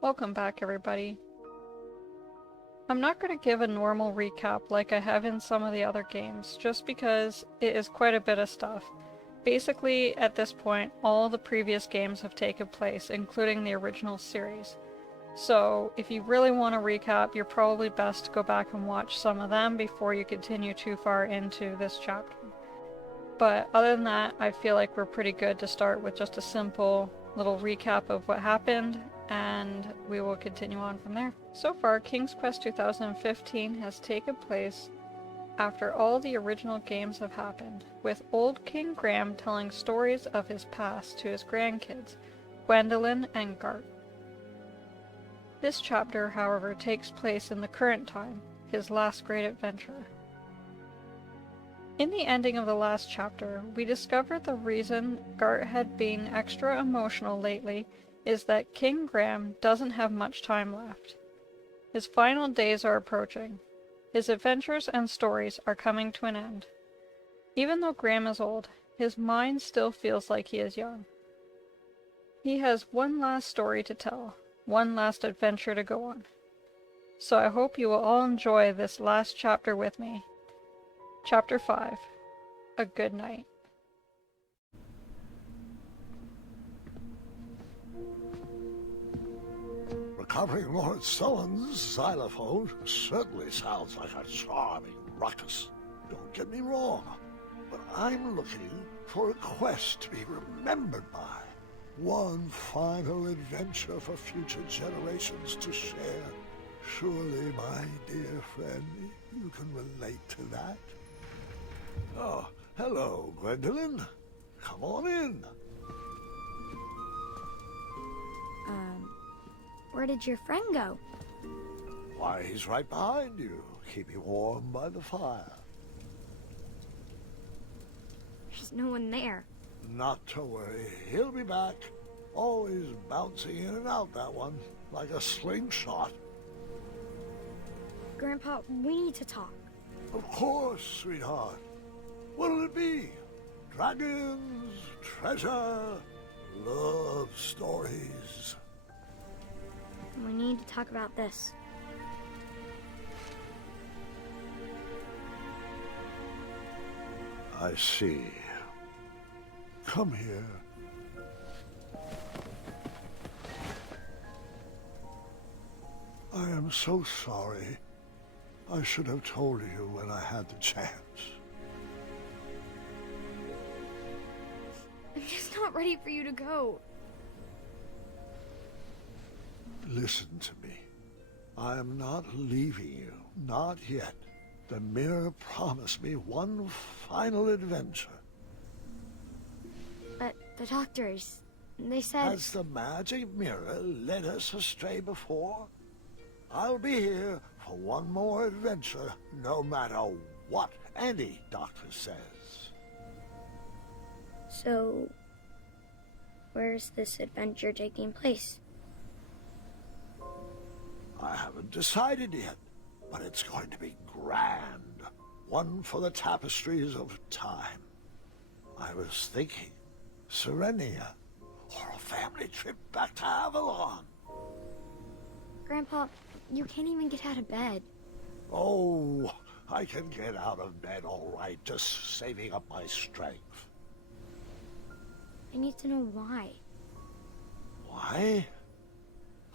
Welcome back, everybody. I'm not going to give a normal recap like I have in some of the other games, just because it is quite a bit of stuff. Basically, at this point, all the previous games have taken place, including the original series. So, if you really want to recap, you're probably best to go back and watch some of them before you continue too far into this chapter. But other than that, I feel like we're pretty good to start with just a simple little recap of what happened, and we will continue on from there. So far, King's Quest 2015 has taken place after all the original games have happened, with old King Graham telling stories of his past to his grandkids, Gwendolyn and Gart. This chapter, however, takes place in the current time, his last great adventure. In the ending of the last chapter, we discovered the reason Gart had been extra emotional lately is that King Graham doesn't have much time left. His final days are approaching. His adventures and stories are coming to an end. Even though Graham is old, his mind still feels like he is young. He has one last story to tell, one last adventure to go on. So I hope you will all enjoy this last chapter with me. Chapter 5. A Good Night. Recovering Lord Sullen's xylophone certainly sounds like a charming ruckus. Don't get me wrong, but I'm looking for a quest to be remembered by. One final adventure for future generations to share. Surely, my dear friend, you can relate to that. Oh, hello, Gwendolyn. Come on in. Where did your friend go? Why, he's right behind you, keeping warm by the fire. There's no one there. Not to worry, he'll be back. Always bouncing in and out, that one, like a slingshot. Grandpa, we need to talk. Of course, sweetheart. What'll it be? Dragons, treasure, love stories. We need to talk about this. I see. Come here. I am so sorry. I should have told you when I had the chance. I'm just not ready for you to go. Listen to me. I am not leaving you. Not yet. The mirror promised me one final adventure. But the doctors, they said... Has the magic mirror led us astray before? I'll be here for one more adventure, no matter what any doctor says. So, where's this adventure taking place? I haven't decided yet, but it's going to be grand. One for the tapestries of time. I was thinking Serenia, or a family trip back to Avalon. Grandpa, you can't even get out of bed. Oh, I can get out of bed all right, just saving up my strength. I need to know why. Why?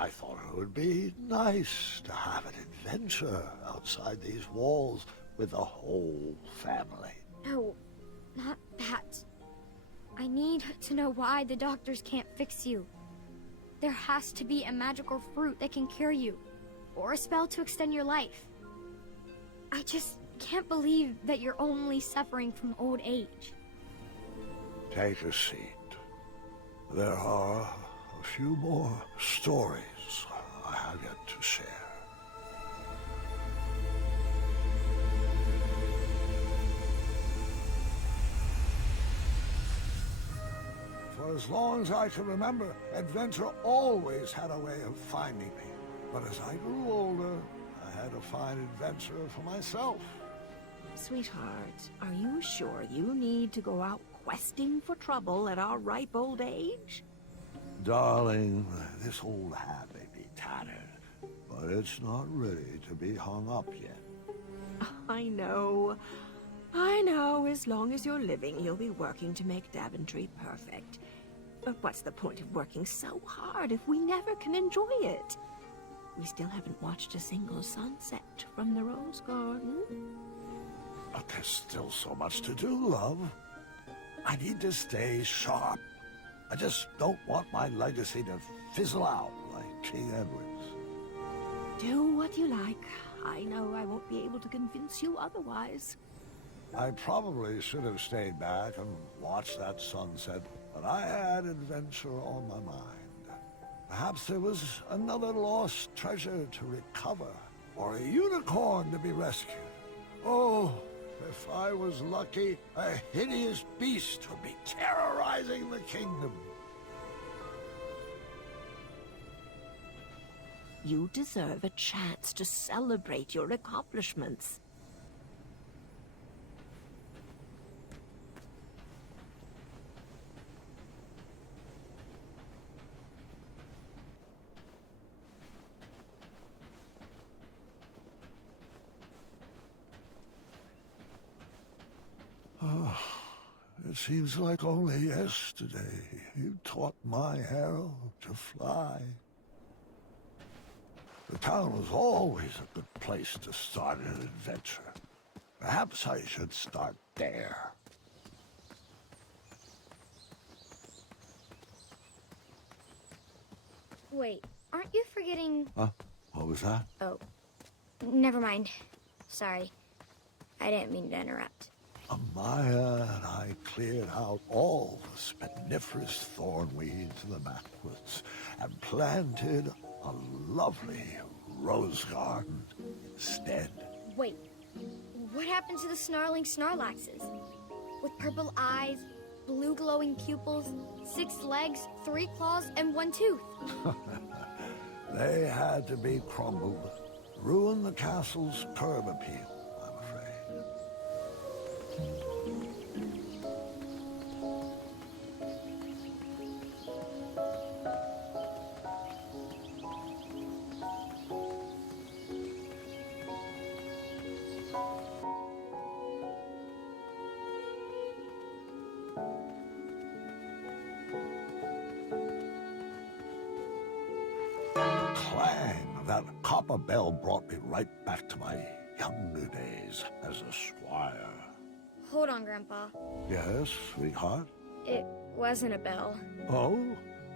I thought it would be nice to have an adventure outside these walls with the whole family. No, not that. I need to know why the doctors can't fix you. There has to be a magical fruit that can cure you, or a spell to extend your life. I just can't believe that you're only suffering from old age. Take a seat. There are a few more stories I have yet to share. For as long as I can remember, adventure always had a way of finding me. But as I grew older, I had to find adventure for myself. Sweetheart, are you sure you need to go out questing for trouble at our ripe old age? Darling, this old hat may be tattered, but it's not ready to be hung up yet. I know. I know. As long as you're living, you'll be working to make Daventry perfect. But what's the point of working so hard if we never can enjoy it? We still haven't watched a single sunset from the Rose Garden. But there's still so much to do, love. I need to stay sharp. I just don't want my legacy to fizzle out like King Edward's. Do what you like. I know I won't be able to convince you otherwise. I probably should have stayed back and watched that sunset, but I had adventure on my mind. Perhaps there was another lost treasure to recover, or a unicorn to be rescued. Oh, if I was lucky, a hideous beast would be terrorizing the kingdom. You deserve a chance to celebrate your accomplishments. It seems like only yesterday you taught my Harold to fly. The town was always a good place to start an adventure. Perhaps I should start there. Wait, aren't you forgetting... Huh? What was that? Oh, never mind. Sorry. I didn't mean to interrupt. Amaya and I cleared out all the spiniferous thornweeds in the backwoods and planted a lovely rose garden instead. Wait, what happened to the snarling Snarlaxes? With purple eyes, blue glowing pupils, 6 legs, 3 claws, and 1 tooth. They had to be crumbled. Ruin the castle's curb appeal, I'm afraid. Clang! That copper bell brought me right back to my younger days as a squire. Hold on, Grandpa. Yes, sweetheart? It wasn't a bell. Oh?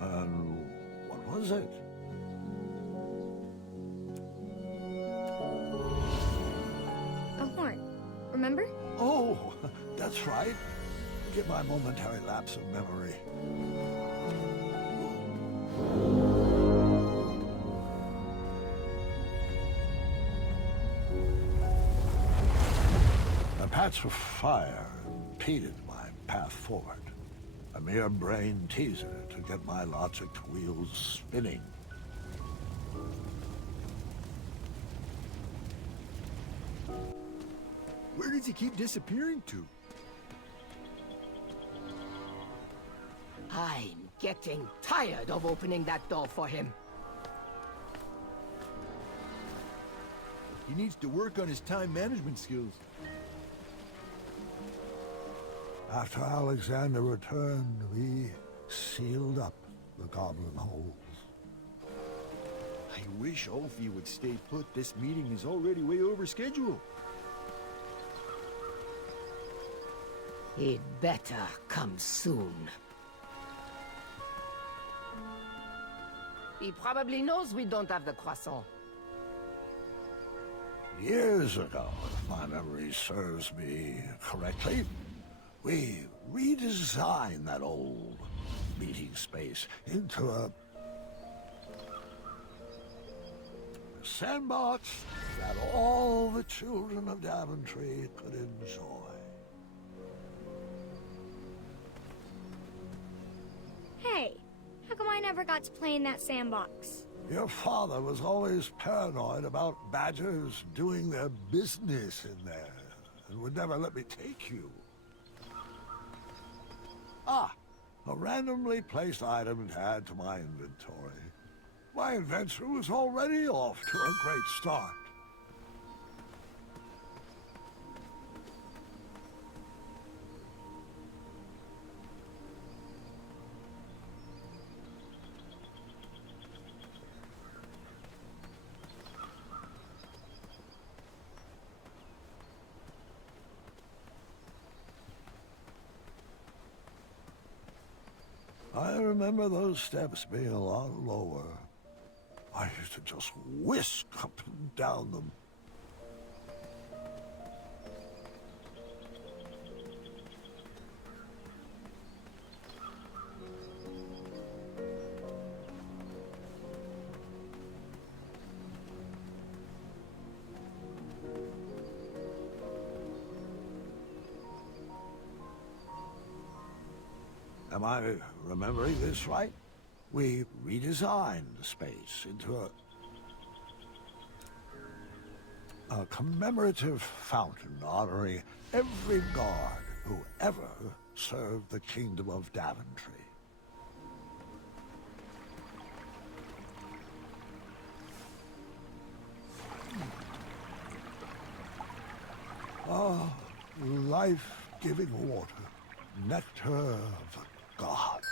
And what was it? A horn. Remember? Oh, that's right. Get my momentary lapse of memory. A patch of fire impeded my path forward. A mere brain teaser to get my logic wheels spinning. Where does he keep disappearing to? I'm getting tired of opening that door for him. He needs to work on his time management skills. After Alexander returned, we sealed up the goblin holes. I wish Ulfie would stay put. This meeting is already way over schedule. He'd better come soon. He probably knows we don't have the croissant. Years ago, if my memory serves me correctly, we redesigned that old meeting space into a sandbox that all the children of Daventry could enjoy. Hey, how come I never got to play in that sandbox? Your father was always paranoid about badgers doing their business in there and would never let me take you. Ah, a randomly placed item to add to my inventory. My adventure was already off to a great start. I remember those steps being a lot lower. I used to just whisk up and down them. Am I remembering this right? We redesigned the space into a commemorative fountain honoring every guard who ever served the Kingdom of Daventry. Ah, life-giving water, nectar of the gods.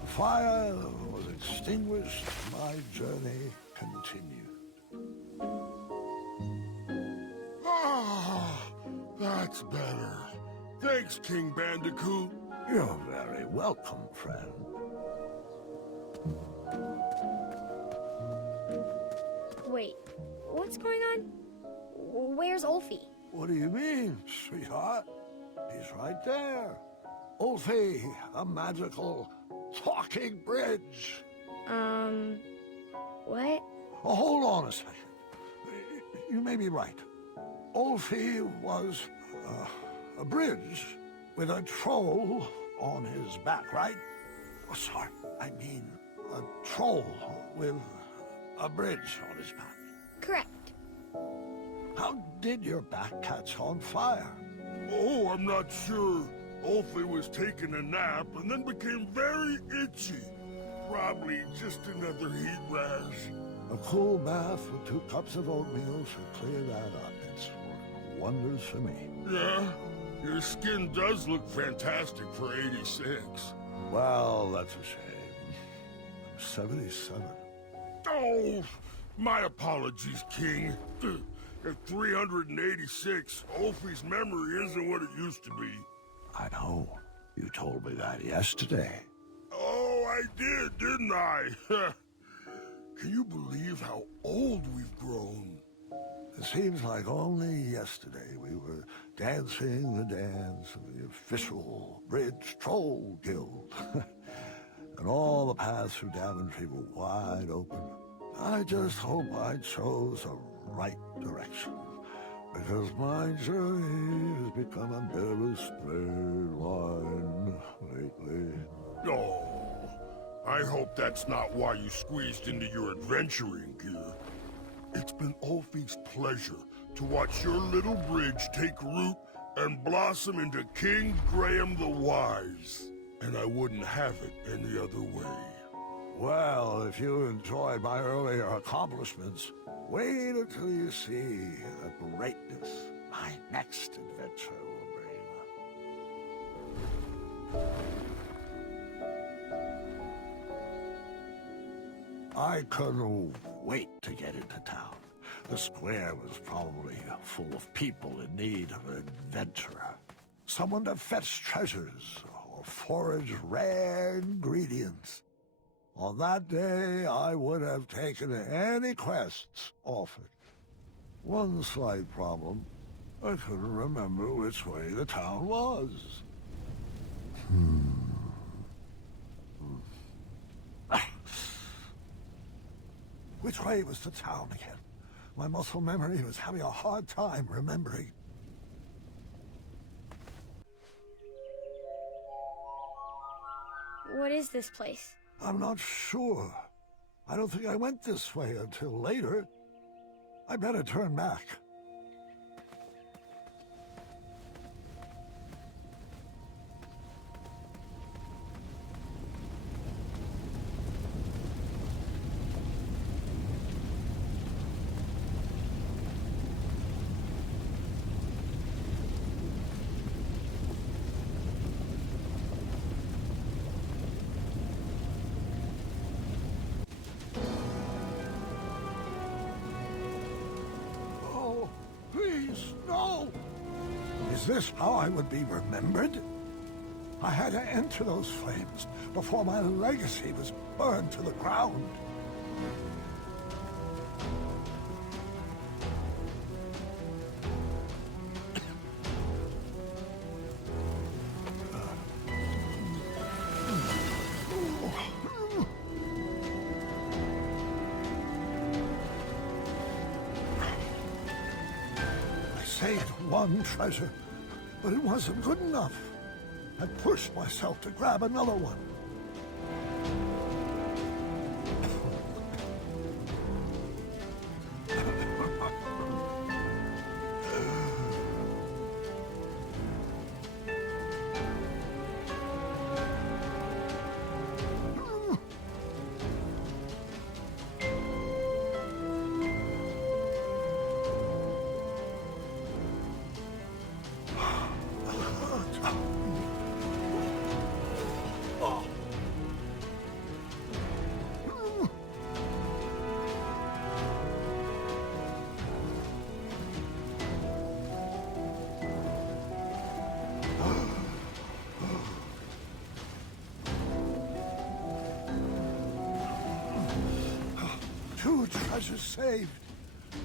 The fire was extinguished, my journey continued. Ah, that's better. Thanks, King Bandicoot. You're very welcome, friend. Wait, what's going on? Where's Ulfi? What do you mean, sweetheart? He's right there. Ulfi, a magical talking bridge. What? Oh, hold on a second. You may be right. Ulfi was a bridge with a troll on his back, right? Oh, sorry, I mean a troll with a bridge on his back. Correct. How did your back catch on fire? Oh, I'm not sure. Ulfi was taking a nap and then became very itchy. Probably just another heat rash. A cool bath with 2 cups of oatmeal should clear that up. It's working wonders for me. Yeah, your skin does look fantastic for 86. Well, that's a shame. I'm 77. Oh, my apologies, King. At 386, Ulfi's memory isn't what it used to be. I know. You told me that yesterday. Oh, I did, didn't I? Can you believe how old we've grown? It seems like only yesterday we were dancing the dance of the official Bridge Troll Guild. And all the paths through Daventry were wide open. I just hope I chose the right direction. Because my journey has become a bit of a straight line lately. Oh, I hope that's not why you squeezed into your adventuring gear. It's been Ulfi's pleasure to watch your little bridge take root and blossom into King Graham the Wise. And I wouldn't have it any other way. Well, if you enjoyed my earlier accomplishments, wait until you see the greatness my next adventure will bring. I couldn't wait to get into town. The square was probably full of people in need of an adventurer. Someone to fetch treasures, or forage rare ingredients. On that day, I would have taken any quests offered. One slight problem. I couldn't remember which way the town was. Which way was the town again? My muscle memory was having a hard time remembering. What is this place? I'm not sure. I don't think I went this way until later. I better turn back. Oh, please, no! Is this how I would be remembered? I had to enter those flames before my legacy was burned to the ground. I saved one treasure, but it wasn't good enough. I pushed myself to grab another one. Two treasures saved.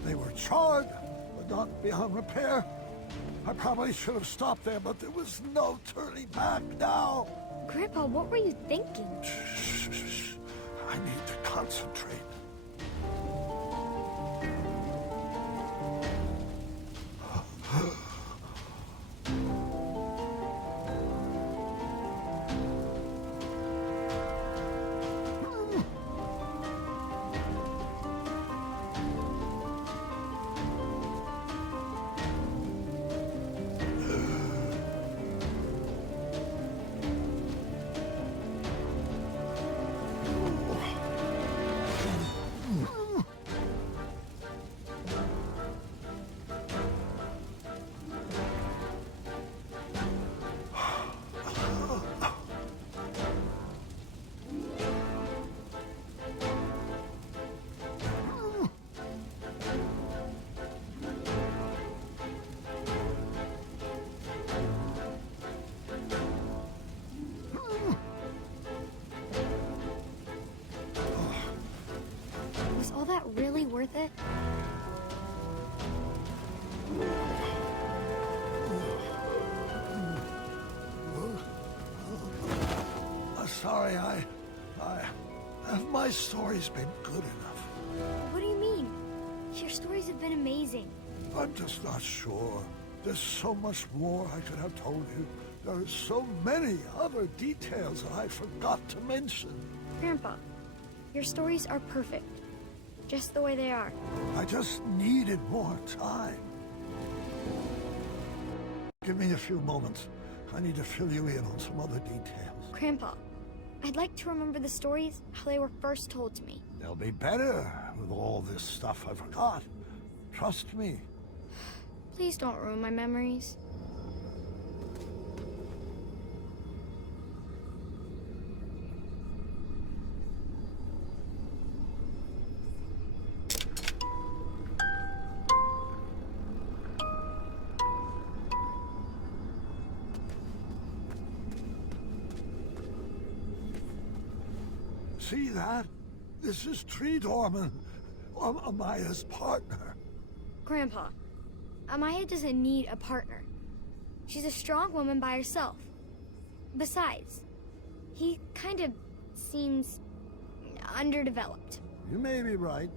They were charred, but not beyond repair. I probably should have stopped there, but there was no turning back now. Grandpa, what were you thinking? Shh. I need to concentrate. Was all that really worth it? Sorry, have my stories been good enough? What do you mean? Your stories have been amazing. I'm just not sure. There's so much more I could have told you. There are so many other details that I forgot to mention. Grandpa, your stories are perfect. Just the way they are. I just needed more time. Give me a few moments. I need to fill you in on some other details. Grandpa, I'd like to remember the stories how they were first told to me. They'll be better with all this stuff I forgot. Trust me. Please don't ruin my memories. see that? This is Tree Dorman, Amaya's partner. Grandpa, Amaya doesn't need a partner. She's a strong woman by herself. Besides, he kind of seems underdeveloped. You may be right.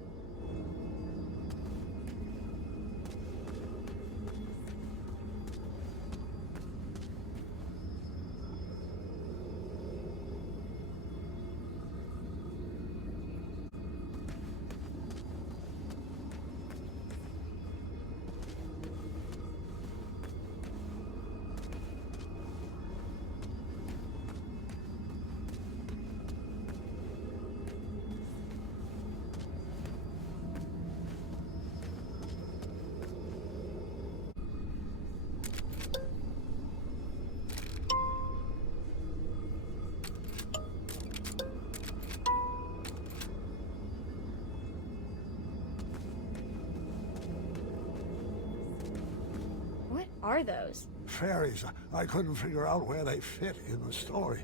What are those? Fairies, I couldn't figure out where they fit in the story.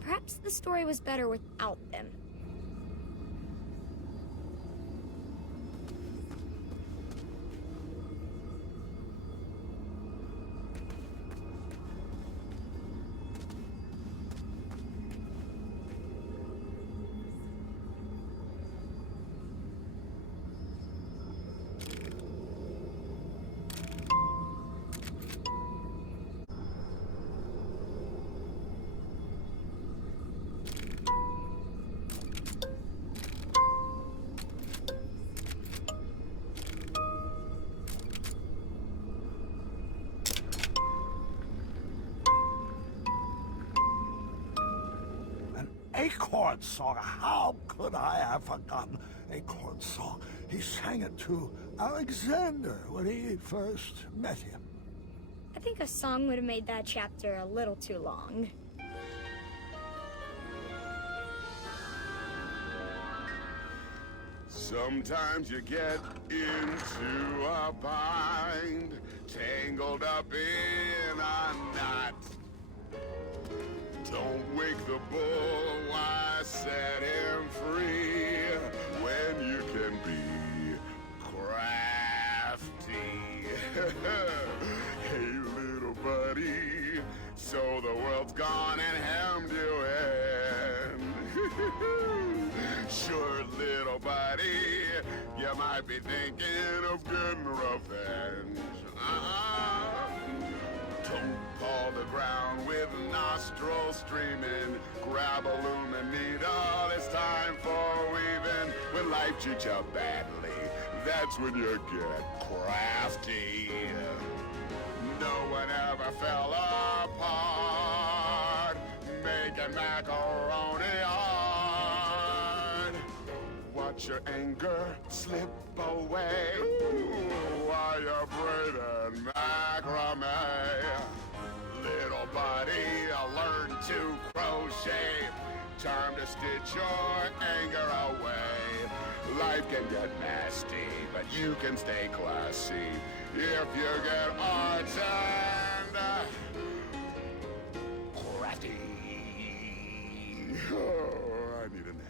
Perhaps the story was better without them. Acorn Song. How could I have forgotten Acorn Song? He sang it to Alexander when he first met him. I think a song would have made that chapter a little too long. Sometimes you get into a bind, tangled up in a knot. Don't wake the bull, why set him free when you can be crafty? Hey, little buddy, so the world's gone and hemmed you in. Sure, little buddy, you might be thinking of getting revenge. Don't paw the ground with nostrils streaming. Grab a lumen needle, it's time for weaving. When life treats you badly, that's when you get crafty. No one ever fell apart, making macaroni hard. Watch your anger slip away while you're braiding macrame. Little buddy, learn to crochet. Time to stitch your anger away. Life can get nasty, but you can stay classy if you get arts and crafty. Oh, I need a nap.